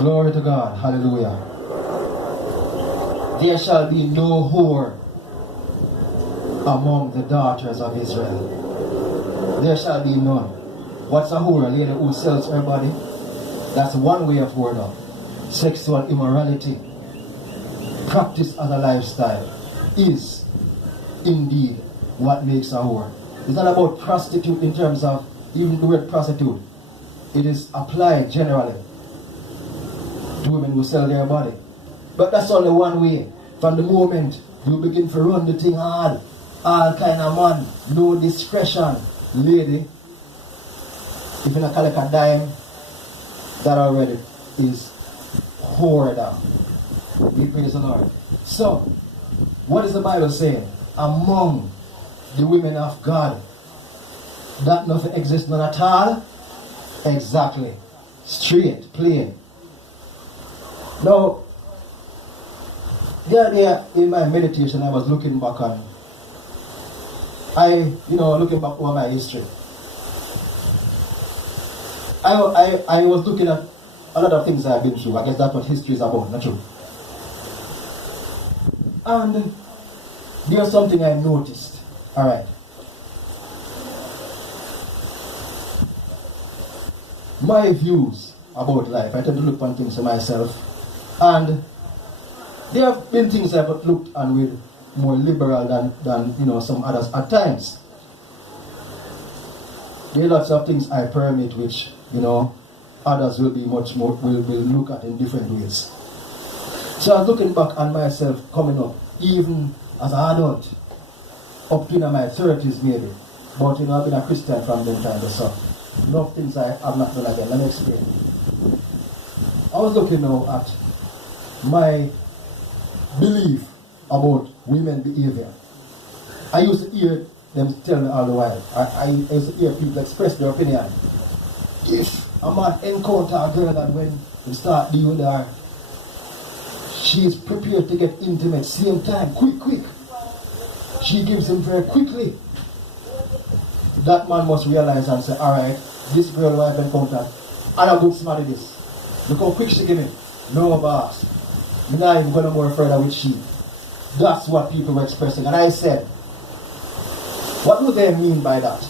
Glory to God. Hallelujah. There shall be no whore among the daughters of Israel. There shall be none. What's a whore? A lady who sells her body? That's one way of whoredom. Sexual immorality, practice as a lifestyle, is indeed what makes a whore. It's not about prostitute in terms of even the word prostitute. It is applied generally to women who sell their body. But that's only one way. From the moment you begin to run the thing hard, all kind of man, no discretion, lady, if you not collect a dime, that already is whoredom. We praise the Lord. So, what is the Bible saying? Among the women of God, that nothing exists, none at all? Exactly. Straight, plain. Now, the other day in my meditation, I was looking back on, looking back over my history. I was looking at a lot of things I've been through. I guess that's what history is about, not true? And there's something I noticed. Alright. My views about life, I tend to look on things for myself. And there have been things I've looked on with more liberal than some others at times. There are lots of things I permit which, others will be much more, will look at in different ways. So I was looking back on myself coming up, even as an adult, up to my 30s maybe. But I've been a Christian from them time, so enough things I have not done again. Let me explain. I was looking now at my belief about women behavior. I used to hear them tell me all the while. I used to hear people express their opinion. If a man encounter a girl and when they start dealing with her, she is prepared to get intimate same time, quick. She gives him very quickly. That man must realize and say, alright, this girl who I've encountered, I don't good smart this. Look how quick she give me. No boss. I'm not even going more further with she. That's what people were expressing. And I said, what do they mean by that?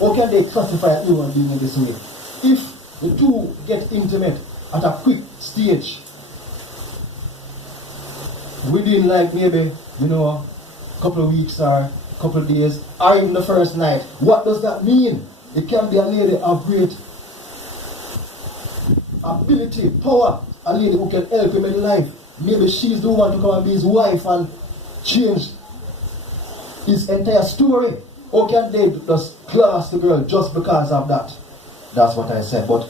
How can they classify a human being in this way? If the two get intimate at a quick stage, within maybe, a couple of weeks or a couple of days, or even the first night, what does that mean? It can be a lady of great ability, power, a lady who can help him in life. Maybe she's the one to come and be his wife and change his entire story. Or can they just class the girl just because of that? That's what I said. But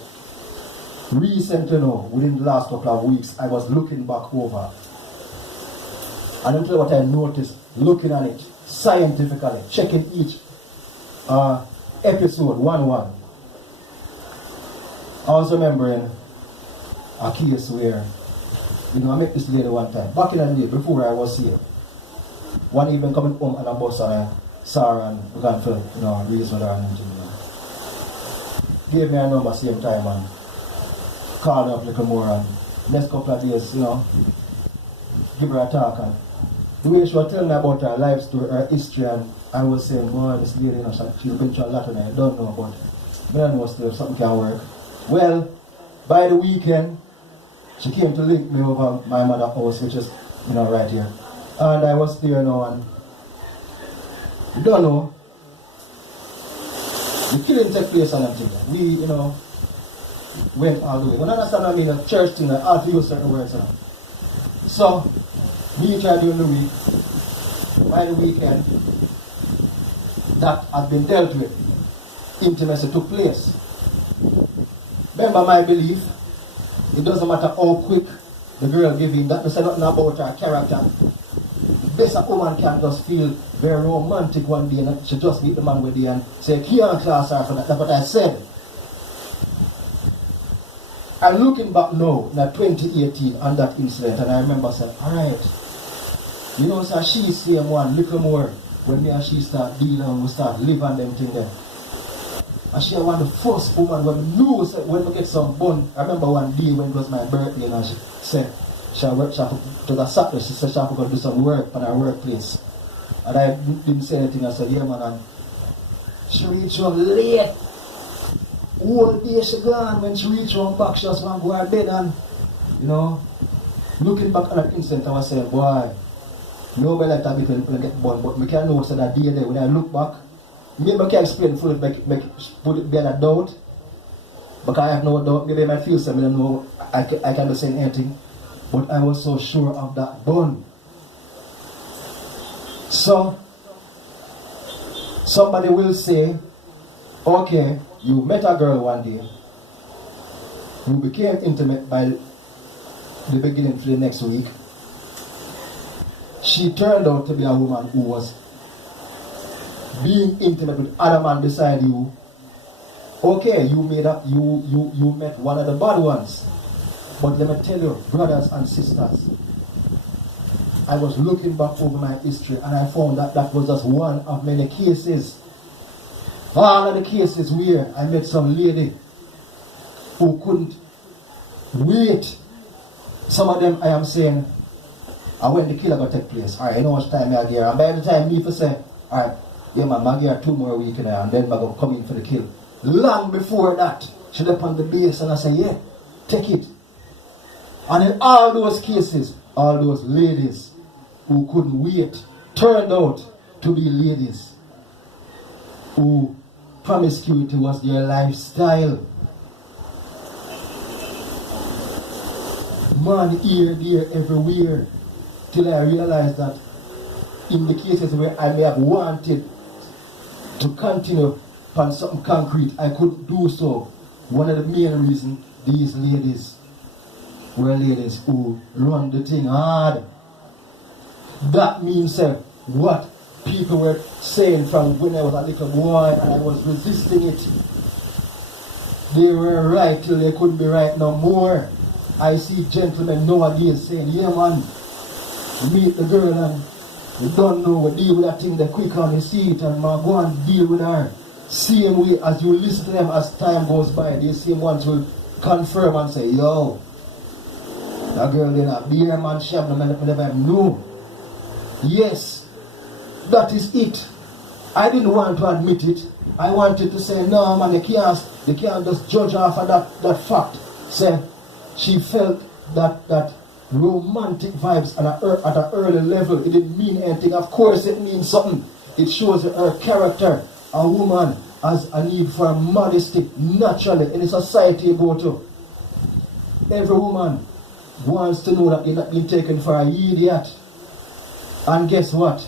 recently now, within the last couple of weeks, I was looking back over. And I'll tell you what I noticed, looking at it scientifically, checking each episode, 1-1. I was remembering a case where, I met this lady one time, back in the day, before I was here. One evening coming home on a bus and I saw her and we got to, raise with her and everything. Gave me a number same time and called her up a little more and next couple of days, give her a talk and the way she was telling me about her life story, her history, and I was saying, boy, this lady, she's been through a lot and I don't know, but I don't know still something can work. Well, by the weekend, she came to link me over my mother's house, which is, right here. And I was there now and you don't know, the killing took place and everything. We, went all the way. When I understand what I mean, a church thing, I have to use certain words. So, we tried during the week, by the weekend, that had been dealt with. Intimacy took place. Remember my belief, it doesn't matter how quick the girl give in, that said nothing about her character. This a woman can just feel very romantic one day and she just meet the man with you and say, can't class her for that. That's what I said. I'm looking back now in 2018 on that incident and I remember saying, alright, so she same one, little more when me and she start dealing and we start living them thing there. And she was the first woman when I knew when I get some bun. I remember one day when it was my birthday and she said she worked to the Saturday. She said she had to go do some work at her workplace. And I didn't say anything. I said, yeah man, and she reached home late. All day she gone. When she reached home back, she just want to go to bed and, you know, looking back at that incident, I was saying, boy, nobody like that when I get born, but I can't know what's that day there. When I look back, maybe I can explain fully, put it beyond a doubt. But I have no doubt, maybe I might feel something, I don't know, I can't be saying anything. But I was so sure of that bond. So, somebody will say, okay, you met a girl one day, you became intimate by the beginning for the next week. She turned out to be a woman who was being intimate with other man beside you. Okay, you met one of the bad ones. But let me tell you, brothers and sisters, I was looking back over my history and I found that that was just one of many cases. All of the cases where I met some lady who couldn't wait. Some of them I am saying, and when the killer got take place, alright, you know how much time I give her. And by the time me for say, alright, yeah man, I give her 2 more weeks in there and then I go come in for the kill. Long before that, she left on the base and I say, yeah, take it. And in all those cases, all those ladies who couldn't wait turned out to be ladies who promiscuity was their lifestyle. Man, here, there, everywhere. Till I realized that in the cases where I may have wanted to continue upon something concrete, I couldn't do so. One of the main reasons these ladies were ladies who run the thing hard. That means what people were saying from when I was a little boy and I was resisting it. They were right till they couldn't be right no more. I see gentlemen nowadays saying, yeah man, meet the girl and you don't know what deal with that thing, they quick on you see it and man, go and deal with her. Same way as you listen to them as time goes by, the same ones will confirm and say, yo, that girl did a beer man shop, no man never knew. Yes, that is it. I didn't want to admit it. I wanted to say, no man, you can't just judge off of that fact. Say, she felt that romantic vibes at an early level. It didn't mean anything. Of course it means something. It shows her character. A woman has a need for modesty naturally in a society you go to. Every woman wants to know that you're not being taken for an idiot. And guess what?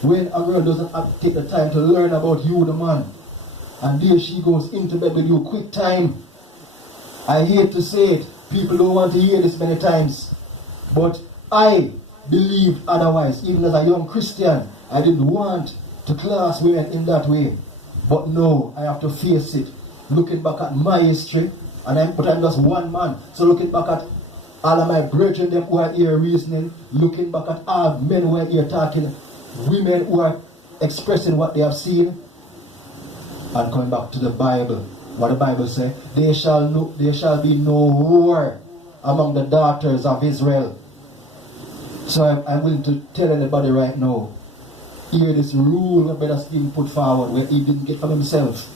When a girl doesn't take the time to learn about you, the man, and there she goes into bed with you quick time. I hate to say it, people don't want to hear this many times, but I believed otherwise. Even as a young Christian, I didn't want to class women in that way. But no, I have to face it. Looking back at my history, but I'm just one man. So looking back at all of my brethren them who are here reasoning, looking back at all men who are here talking, women who are expressing what they have seen, and coming back to the Bible. What the Bible says, there shall be no war among the daughters of Israel. So I'm willing to tell anybody right now, hear this rule that Brother Stephen put forward where he didn't get from himself.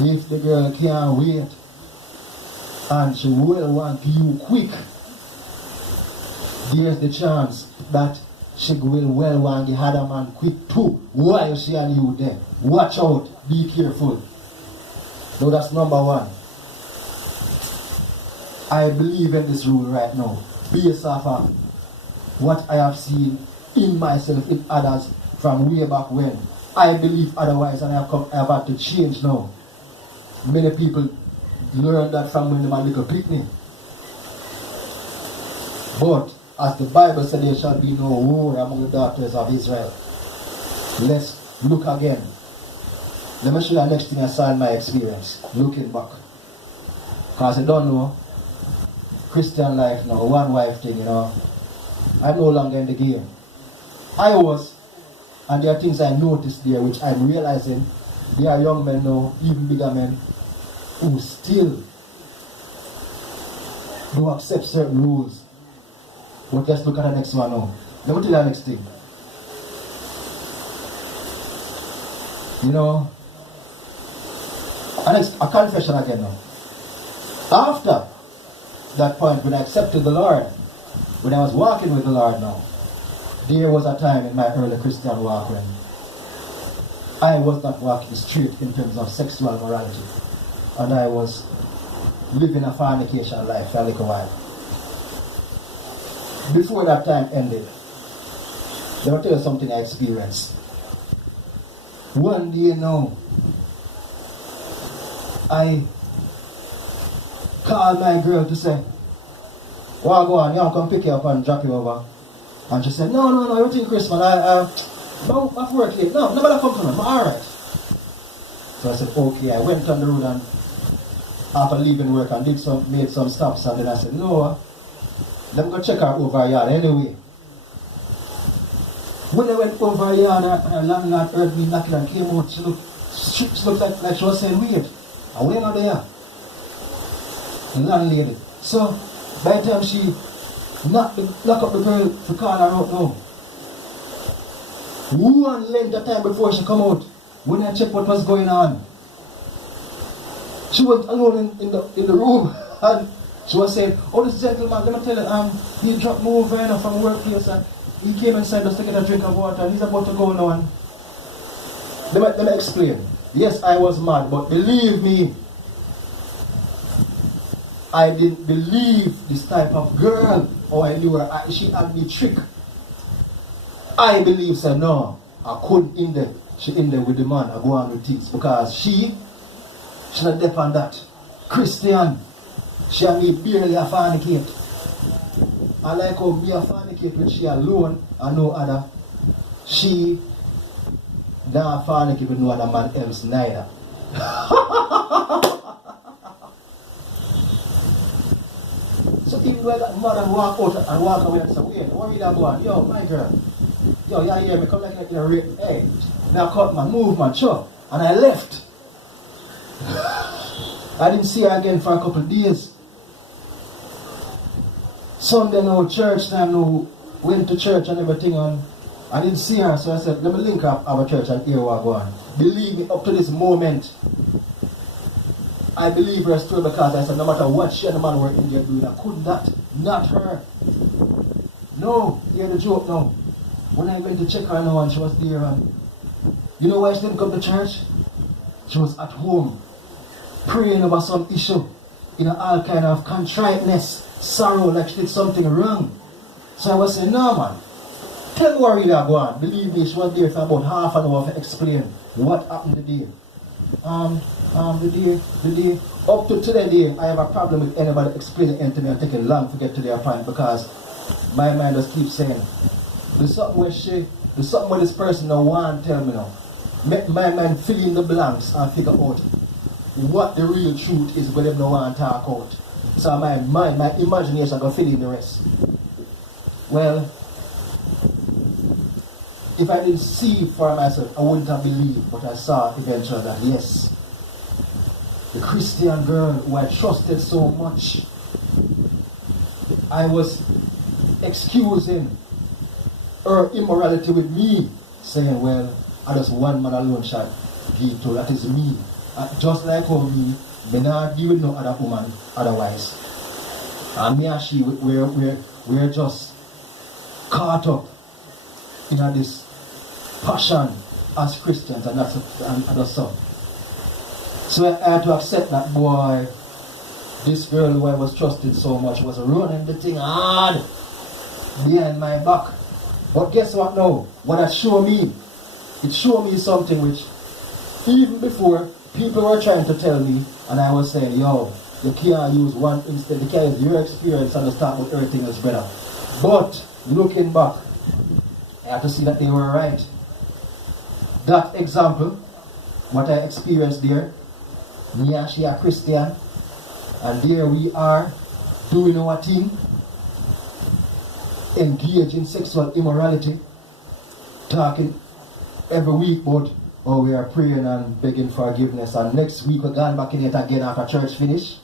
If the girl can't wait and she will want you quick, there's the chance that she will well want the other man quick too while she and you there. Watch out, be careful. No, that's number one. I believe in this rule right now, based off of what I have seen in myself, in others, from way back when. I believe otherwise, and I've had to change now. Many people learn that from when they were little picnic. But as the Bible said, there shall be no war among the daughters of Israel. Let's look again. Let me show you the next thing I saw in my experience, looking back. Because I don't know, Christian life now, one wife thing, you know. I'm no longer in the game. I was, and there are things I noticed there which I'm realizing There are young men now, even bigger men, who still don't accept certain rules. But let's look at the next one now. Let me tell you the next thing. You know, a confession again now. After that point, when I accepted the Lord, when I was walking with the Lord now, there was a time in my early Christian walk when I was not walking straight in terms of sexual morality. And I was living a fornication life for a little while. Before that time ended, let me tell you something I experienced. One day now, I called my girl to say, well, go on, you want to come pick you up and drop you over. And she said, no, everything Christmas, no, I'm working. No, nobody come to me, I'm alright. So I said, okay, I went on the road and after leaving work and made some stops, and then I said, no, let me go check her over her yard anyway. When I went over her yard, her landlord heard me knocking and came out. She looked like she was saying, wait, I went out there. The landlady. So by the time she knocked up the girl to call her out now, one length of time before she come out, when I checked what was going on, she was alone in the room and she was saying, oh, this gentleman, let me tell you, he dropped me over from the workplace and he came inside just to get a drink of water and he's about to go now. Let me explain. Yes, I was mad, but believe me, I didn't believe this type of girl, or I knew her, she had me tricked. I believe, said no, I couldn't she in there with the man, I go on with things, because she's not deaf on that. Christian, she and me barely a fornicate. I like how me a fornicate when she alone and no other. She not fornicate with no other man else neither. So even when that mother walk out and walk away and say, wait, where you going? Yo, my girl. Yo, you hear me? Come like in a rate. Hey, now I cut my move, man, sure. And I left. I didn't see her again for a couple of days. Sunday now, church time now, went to church and everything, and I didn't see her, so I said, let me link up our church and hear what going on. Believe me, up to this moment, I believe her story, because I said no matter what she and the man were in there doing, I could not her. No, hear the joke now. When I went to check her now and she was there, and you know why she didn't come to church? She was at home, praying over some issue, all kind of contriteness, sorrow, like she did something wrong. So I was saying, no man, tell me where you are going. Believe me, she was there for about half an hour to explain what happened today. The day, up to today day, I have a problem with anybody explaining anything and taking long to get to their point, because my mind just keeps saying, there's something where this person now want to tell me now. Make my mind fill in the blanks and figure out what the real truth is when they don't want to talk out. So my mind, my imagination can fill in the rest. Well, if I didn't see for myself, I wouldn't have believed, but I saw eventually that yes, the Christian girl who I trusted so much, I was excusing her immorality with me, saying, well, I just one man alone shall give to, that is me. Just like how me not deal with no other woman otherwise. And me and she, we're just caught up in this passion as Christians, and that's so. So I had to accept that, boy, this girl who I was trusting so much was running the thing hard behind my back. But guess what now? What it showed me something which, even before, people were trying to tell me, and I was saying, yo, you can't use one instead, you can't use your experience and start with everything else better. But, looking back, I have to see that they were right. That example, what I experienced there, me and she are Christian, and there we are, doing our thing, engaged in sexual immorality, talking every week about Oh, we are praying and begging forgiveness, and next week we're going back in it again after church finish.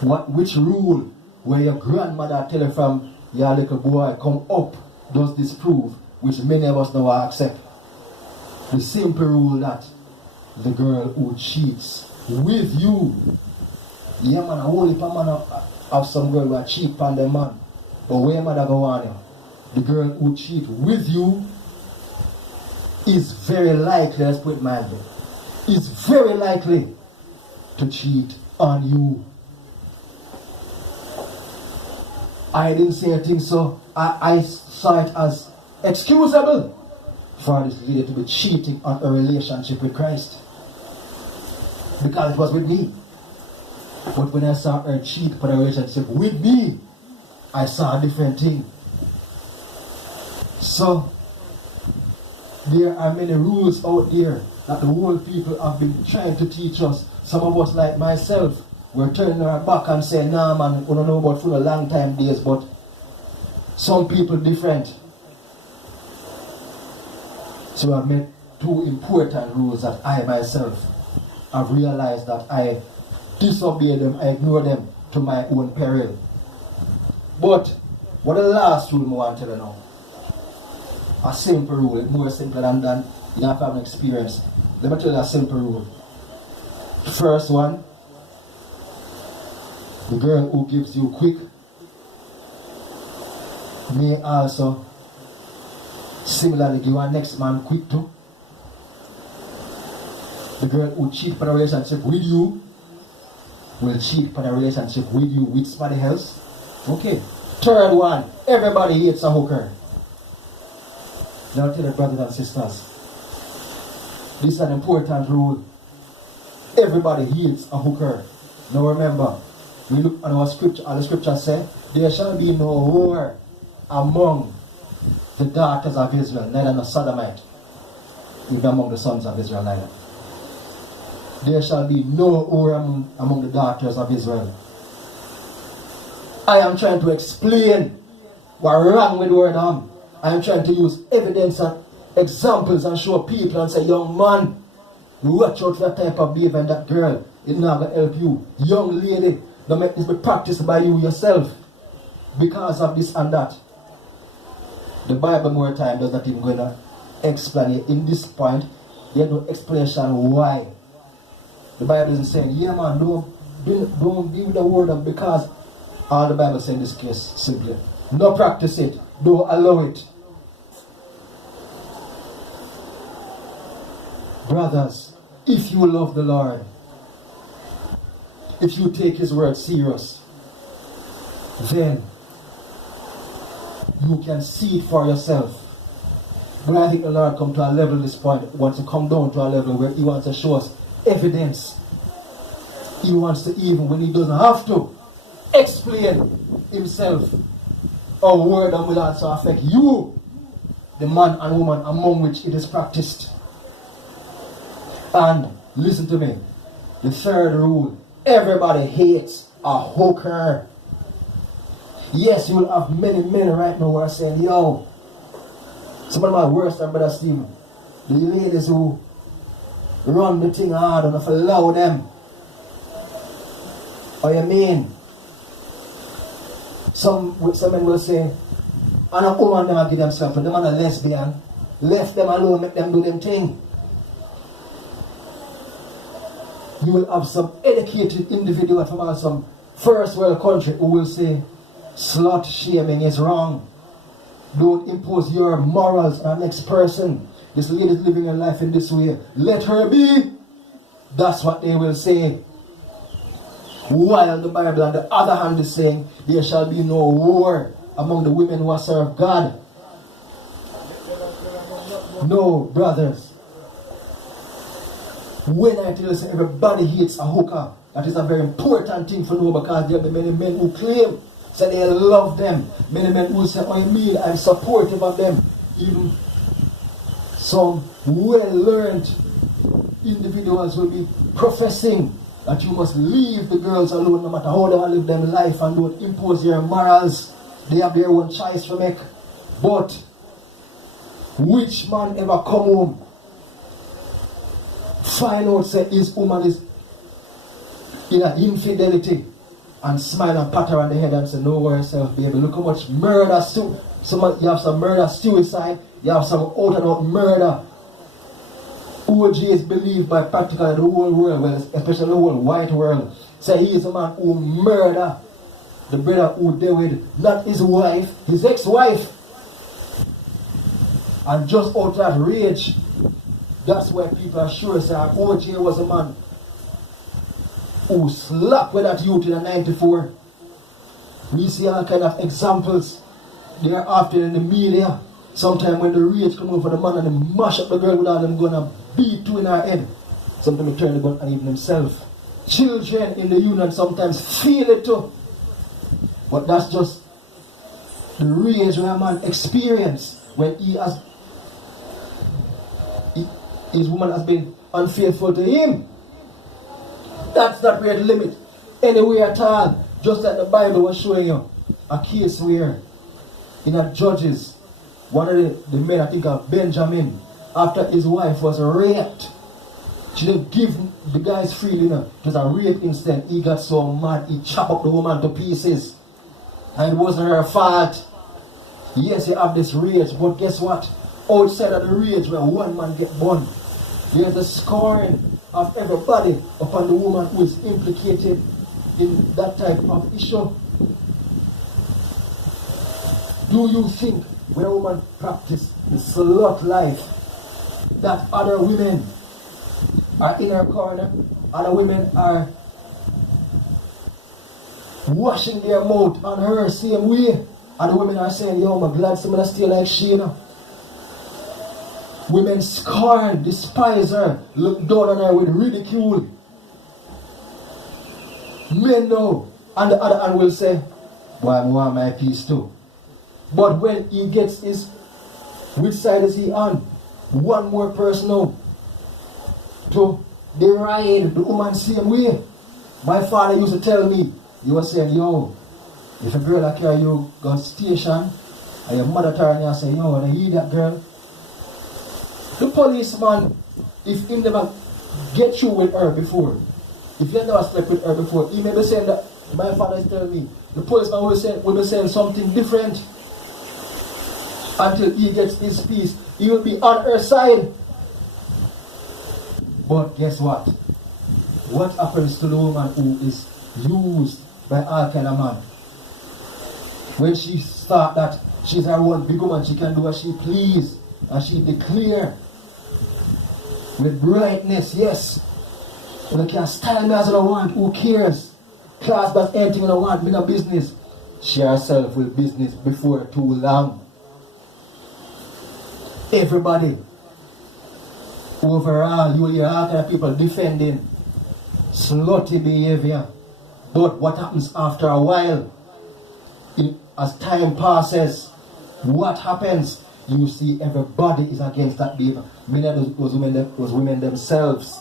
Which rule where your grandmother tell you from your little boy come up does this prove, which many of us now accept? The simple rule that the girl who cheats with you, yeah man, I only if a man have some girl who are cheat on the man, but where mother go on you? The girl who cheat with you is very likely, let's put it mildly, is very likely to cheat on you. I didn't say a thing, so I saw it as excusable for this lady to be cheating on a relationship with Christ, because it was with me. But when I saw her cheat on a relationship with me, I saw a different thing. So there are many rules out there that the world people have been trying to teach us. Some of us, like myself, we're turning our back and saying, nah man, we don't know about for a long time days, but some people different. So I've made two important rules that I myself have realized that I disobey them, I ignore them to my own peril. But what the last rule I want to tell you now? A simple rule, it's more simple than you have to have an experience. Let me tell you a simple rule. The first one, the girl who gives you quick may also similarly give her next man quick too. The girl who cheat for a relationship with you will cheat for a relationship with you with somebody else. Okay. Third one, everybody hates a hooker. Now tell the brothers and sisters, this is an important rule. Everybody hates a hooker. Now remember, we look at our scripture, and the scripture says, there shall be no whore among the daughters of Israel, neither no sodomite, even among the sons of Israel neither. There shall be no whore among the daughters of Israel. I am trying to explain what's wrong with Whoredom. I am trying to use evidence and examples and show people and say, young man, watch out for that type of behavior and that girl. It's not going to help you. Young lady, don't make this be practiced by you yourself because of this and that. The Bible more time does not even going to explain it. In this point, there's no explanation why. The Bible isn't saying, yeah man, don't be with the Whoredom, because all the Bible says in this case simply, no practice it, don't allow it. Brothers, if you love the Lord, if you take His word serious, then you can see it for yourself. But I think the Lord come to a level at this point, wants to come down to a level where He wants to show us evidence. He wants to, even when He doesn't have to, explain Himself. Our Whoredom will also affect you, the man and woman among which it is practiced. And listen to me, the third rule, everybody hates a hooker. Yes, you will have many men right now who are saying, yo, some of my worst than Brother Steve, the ladies who run the thing hard and if allow them. What you mean? Some men will say, and a woman never give themselves, and them are a lesbian, left them alone, make them do them thing. You will have some educated individual from some first world country who will say, slut shaming is wrong. Don't impose your morals on the next person. This lady is living her life in this way. Let her be. That's what they will say. While the Bible on the other hand is saying, there shall be no war among the women who serve God. No, brothers. When I tell you everybody hates a hooker, that is a very important thing for know, because there are many men who claim that they love them. Many men who say, oh, you mean I'm supportive of them. Even some well-learned individuals will be professing that you must leave the girls alone no matter how they live their life and don't impose your morals. They have their own choice to make. But which man ever come home find out say his woman is in an infidelity and smile and pat her on the head and say, no worry yourself, baby. Look how much murder, you have some murder suicide, you have some out and out murder. OG is believed by practically the whole world, well, especially the whole white world. Say he is a man who murder the brother who dealt with not his wife, his ex-wife. And just out of that rage, that's why people are sure say OG was a man who slapped with that youth in 94. We see all kind of examples. They are often in the media. Sometimes when the rage come over the man and they mash up the girl with all them gonna beat two in her head. Sometimes they turn the gun and even themselves. Children in the union sometimes feel it too. But that's just the rage where a man experience when his woman has been unfaithful to him. That's not where the limit anywhere at all. Just like the Bible was showing you a case where in a Judges, one of the men, I think of Benjamin, after his wife was raped, she didn't give the guys freely. It was a rape incident. He got so mad, he chopped up the woman to pieces. And it wasn't her fault. Yes, you have this rage, but guess what? Outside of the rage where one man get burned, there's the scorn of everybody upon the woman who is implicated in that type of issue. Do you think when a woman practices the slut life that other women are in her corner, other women are washing their mouth on her same way? And the women are saying, yo, I'm glad someone stay like she, you know. Women scorn, despise her, look down on her with ridicule. Men know, on the other hand will say, boy, I want my peace too. But when he gets his, which side is he on? One more person now to deride the woman same way. My father used to tell me, he was saying, yo, if a girl that carry you go station, and your mother turn and you say, yo, when I hear that girl, the policeman, if he never get you with her before, if you never slept with her before, he may be saying that, my father is telling me, the policeman will be saying something different until he gets his peace. He will be on her side. But guess what? What happens to the woman who is used by all kind of man? When she thought that she's her own big woman, she can do as she please, and she declare with brightness, yes, you can style me as I want, who cares? Class but anything I want, me no business. She herself will business before too long. Everybody, overall, you will hear all kind of people defending slutty behavior. But what happens after a while, as time passes, what happens? You see everybody is against that behavior. Many of those women themselves.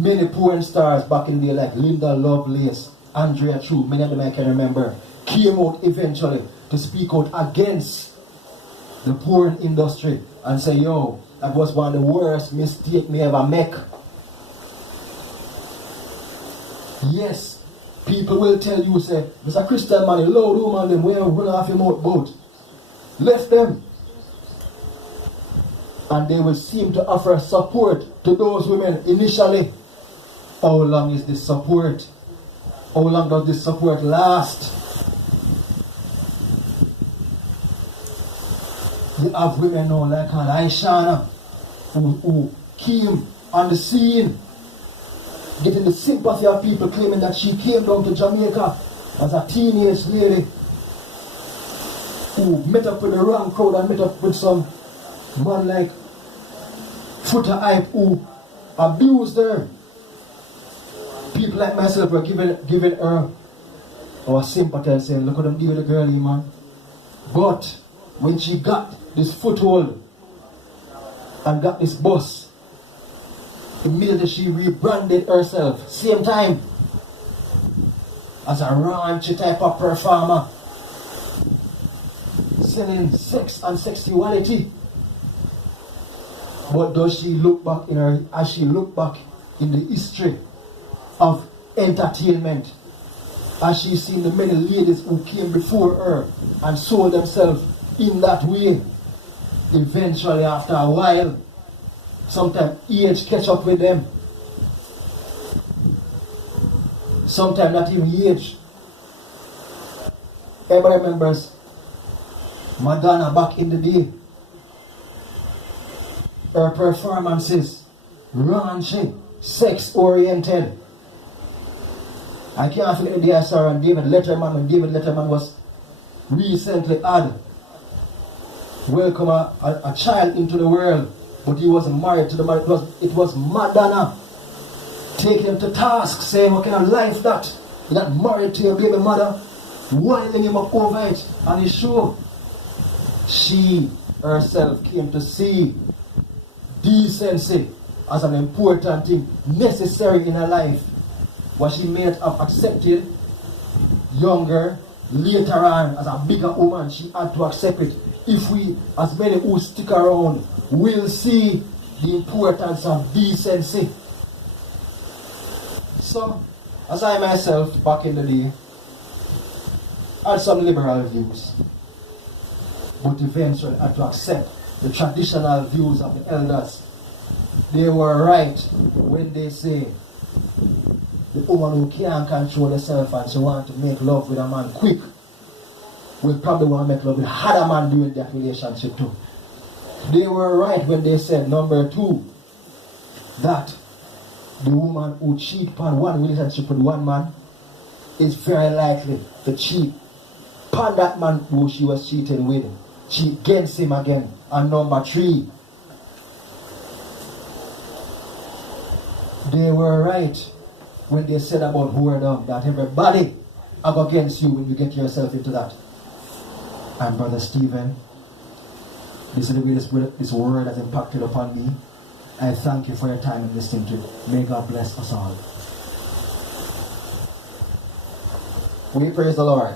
Many porn stars back in the day like Linda Lovelace, Andrea True, many of them I can remember, came out eventually to speak out against the porn industry and say, yo, that was one of the worst mistakes me ever make. Yes, people will tell you, say, Mr. Christian man, loud woman, them where run off your mouth boat. Left them. And they will seem to offer support to those women initially. How long is this support? How long does this support last? You have women now like Aishana who came on the scene getting the sympathy of people claiming that she came down to Jamaica as a teenage lady who met up with the wrong crowd and met up with some man like Footer Hype who abused her. People like myself were giving her our sympathy and saying, look at them give the girl, man. But when she got this foothold and got this bus, immediately she rebranded herself, same time, as a raunchy type of performer, selling sex and sexuality. But does she look back in her, as she look back in the history of entertainment, as she seen the many ladies who came before her and sold themselves in that way, eventually after a while, sometimes age catch up with them. Sometimes not even age. Everybody remembers Madonna back in the day. Her performances, raunchy, sex-oriented. I can't forget the day I saw her on David Letterman when David Letterman was recently had welcome a child into the world, but he wasn't married to the man. It was Madonna taking him to task, saying what kind of life that? You're not married to your baby mother, winding him up over it on his show. She herself came to see decency as an important thing, necessary in her life. What she may have accepted younger, later on, as a bigger woman, she had to accept it. If we, as many who stick around, will see the importance of decency. So, as I myself, back in the day, had some liberal views, but eventually had to accept the traditional views of the elders. They were right when they say the woman who can't control herself and she wants to make love with a man quick will probably want to make love with other man during that relationship too. They were right when they said, number 2, that the woman who cheat upon one relationship with one man is very likely to cheat upon that man who she was cheating with, cheat against him again. And number 3, they were right when they said about whoredom, that everybody are against you when you get yourself into that. And Brother Stephen, this is the way this word has impacted upon me. I thank you for your time in listening to it. May God bless us all. We praise the Lord.